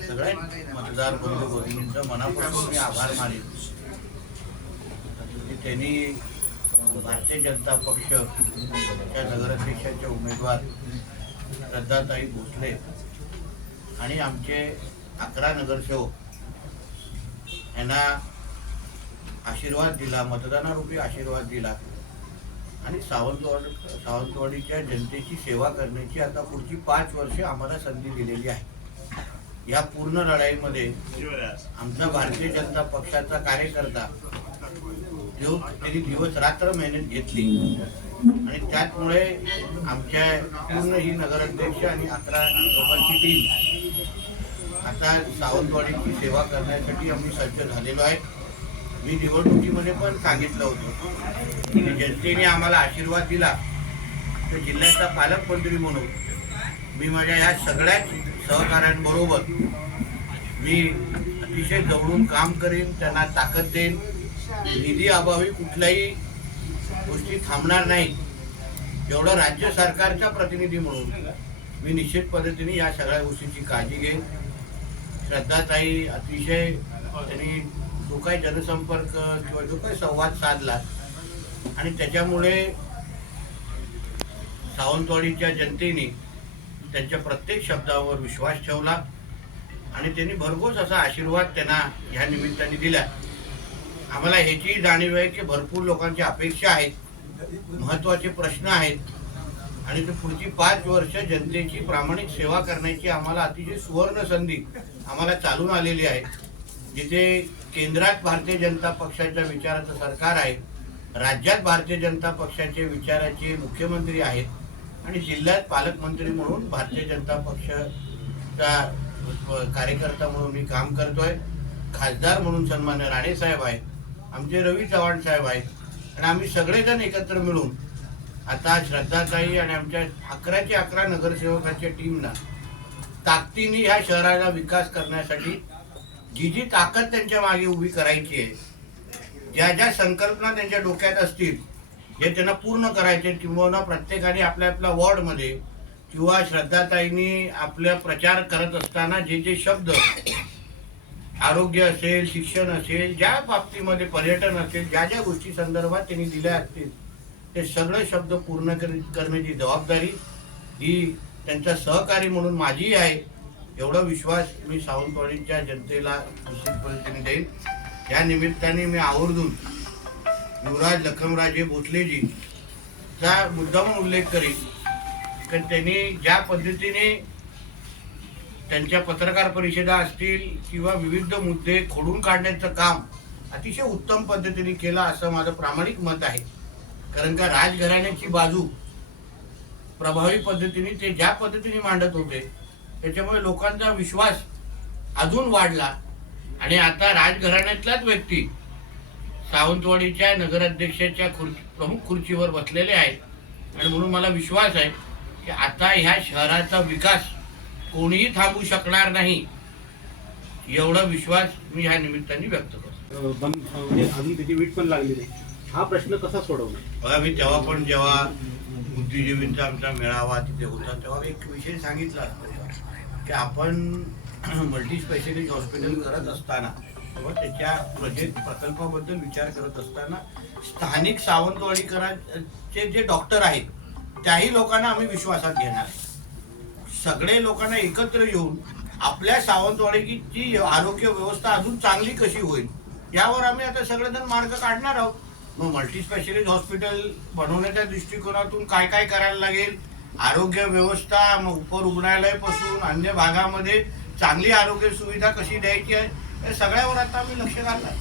सगळ्या मतदार बंधू भगिनींचा मनापासून मी आभार मानेन त्यांनी भारतीय जनता पक्षच्या नगराध्यक्षाचे उमेदवार श्रद्धाताई भोसले आणि आमचे अकरा नगरसेवक यांना आशीर्वाद दिला मतदानारूपी आशीर्वाद दिला. आणि सावंतवाडी सावंतवाडीच्या जनतेची सेवा करण्याची आता पुढची पाच वर्ष आम्हाला संधी दिलेली आहे. या पूर्ण लढाईमध्ये आमचा भारतीय जनता पक्षाचा कार्यकर्ता जो त्यांनी दिवस रात्र मेहनत घेतली. आणि त्याचमुळे आमच्या पूर्ण ही नगराध्यक्ष आणि अकरा लोकांची टीम आता सावंतवाडीची सेवा करण्यासाठी आम्ही सज्ज झालेलो आहे. मी निवडणुकीमध्ये पण सांगितलं होतं जनतेने आम्हाला आशीर्वाद दिला तर जिल्ह्याचा पालकमंत्री म्हणून मी माझ्या ह्या सगळ्याच सहकाऱ्यांबरोबर मी अतिशय जवळून काम करेन त्यांना ताकद देईन. निधी अभावी कुठल्याही गोष्टी थांबणार नाही एवढं राज्य सरकारचा प्रतिनिधी म्हणून मी निश्चित पद्धतीने या सगळ्या गोष्टींची काळजी घेईन. श्रद्धाताई अतिशय त्यांनी जो काही जनसंपर्क किंवा जो काही संवाद साधला आणि त्याच्यामुळे सावंतवाडीच्या जनतेने त्यांच्या प्रत्येक शब्दावर विश्वास ठेवला आणि त्यांनी भरघोस असा आशीर्वाद त्यांना ह्या निमित्ताने दिला. आम्हाला ह्याची जाणीव आहे की भरपूर लोकांची अपेक्षा आहेत महत्त्वाचे प्रश्न आहेत. आणि ते पुढची पाच वर्ष जनतेची प्रामाणिक सेवा करण्याची आम्हाला अतिशय सुवर्ण संधी आम्हाला चालून आलेली आहे. जिथे केंद्रात भारतीय जनता पक्षाच्या विचाराचं सरकार आहे राज्यात भारतीय जनता पक्षाचे विचाराचे मुख्यमंत्री आहेत आणि जिल्ह्यात पालकमंत्री म्हणून भारतीय जनता पक्षाचा कार्यकर्ता म्हणून मी काम करतोय. खासदार म्हणून सन्मान्य राणे साहेब आहेत. आमचे रवी चव्हाण साहेब आहेत. आणि आम्ही सगळेजण एकत्र मिळून आता श्रद्धाताई आणि आमच्या अकराचे अकरा नगरसेवकाच्या टीमना ताकदीने ह्या शहराचा विकास करण्यासाठी जी जी ताकद त्यांच्या मागे उभी करायची आहे ज्या ज्या संकल्पना त्यांच्या डोक्यात असतील हे त्यांना पूर्ण करायचे किंवा प्रत्येकाने आपल्या आपल्या वॉर्डमध्ये किंवा श्रद्धाताईंनी आपला प्रचार करत असताना जे जे शब्द आरोग्य असेल शिक्षण असेल ज्या बाबतीमध्ये पर्यटन असेल ज्या ज्या गोष्टी संदर्भात त्यांनी दिल्या असतील ते सगळे शब्द पूर्ण कर- करण्याची जबाबदारी ही त्यांचा सहकारी म्हणून माझी आहे. एवढा विश्वास मी सावंतवाडीच्या जनतेला निश्चित पद्धतीने देईन. या निमित्ताने मी आवर्जून युवराज लखमराजे भोसलेजी चा मुद्दामून उल्लेख करीन. कारण त्यांनी ज्या पद्धतीने त्यांच्या पत्रकार परिषदा असतील किंवा विविध मुद्दे खोडून काढण्याचं काम अतिशय उत्तम पद्धतीने केलं असं माझं प्रामाणिक मत आहे. कारण का राजघराण्याची बाजू प्रभावी पद्धतीने ते ज्या पद्धतीने मांडत होते त्याच्यामुळे लोकांचा विश्वास अजून वाढला. आणि आता राजघराण्यातलाच व्यक्ती सावंतवाडीच्या नगराध्यक्षाच्या खुर्ची प्रमुख खुर्चीवर बसलेले आहेत. आणि म्हणून मला विश्वास आहे की आता ह्या शहराचा विकास कोणीही थांबू शकणार नाही. एवढा विश्वास मी ह्या निमित्ताने व्यक्त करतो. बंद म्हणजे अजून त्याची वीट पण लागली नाही. हा प्रश्न कसा सोडवणार? बघा मी तेव्हा पण जेव्हा बुद्धिजीवींचा आमचा मेळावा तिथे होता तेव्हा एक विषय सांगितला की आपण मल्टी स्पेशालिस्ट हॉस्पिटल करत असताना किंवा त्याच्या प्रोजेक्ट प्रकल्पाबद्दल विचार करत असताना स्थानिक सावंतवाडीकरांचे जे डॉक्टर आहेत त्याही लोकांना आम्ही विश्वासात घेणार आहे. सगळे लोकांना एकत्र येऊन आपल्या सावंतवाडीची आरोग्य व्यवस्था अजून चांगली कशी होईल यावर आम्ही आता सगळेजण मार्ग काढणार आहोत. मग मल्टीस्पेशालिस्ट हॉस्पिटल बनवण्याच्या दृष्टिकोनातून काय काय करायला लागेल आरोग्य व्यवस्था मग उपरुग्णालयापासून अन्य भागामध्ये चांगली आरोग्य सुविधा कशी द्यायची आहे या सगळ्यावर आता आम्ही लक्ष घालणार.